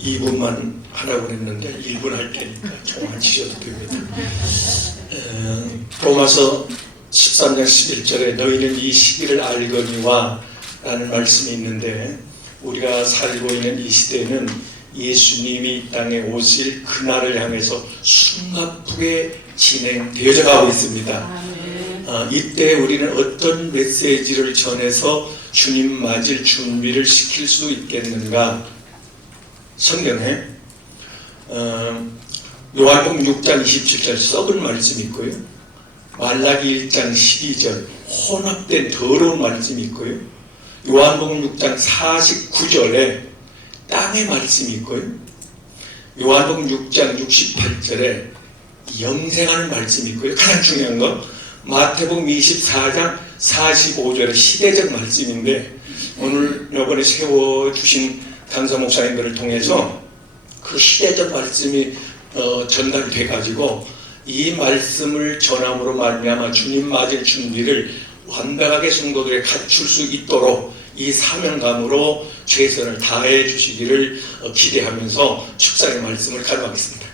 2분만 하라고 그랬는데 1분 할 테니까 조금만 치셔도 됩니다. 에, 로마서 13장 11절에 너희는 이 시기를 알거니와 라는 말씀이 있는데 우리가 살고 있는 이 시대는 예수님이 이 땅에 오실 그날을 향해서 숨가쁘게 진행되어져 가고 있습니다. 아, 이때 우리는 어떤 메시지를 전해서 주님 맞을 준비를 시킬 수 있겠는가? 성경에 어, 요한복음 6장 27절 썩은 말씀이 있고요. 말라기 1장 12절 혼합된 더러운 말씀이 있고요. 요한복음 6장 49절에 땅의 말씀이 있고요. 요한복음 6장 68절에 영생하는 말씀이 있고요. 가장 중요한 건 마태복음 24장 45절의 시대적 말씀인데 오늘 이번에 세워주신 강사 목사님들을 통해서 그 시대적 말씀이 어, 전달돼 가지고 이 말씀을 전함으로 말미암아 주님 맞을 준비를 완벽하게 성도들에 갖출 수 있도록 이 사명감으로 최선을 다해 주시기를 어, 기대하면서 축사의 말씀을 가져가겠습니다.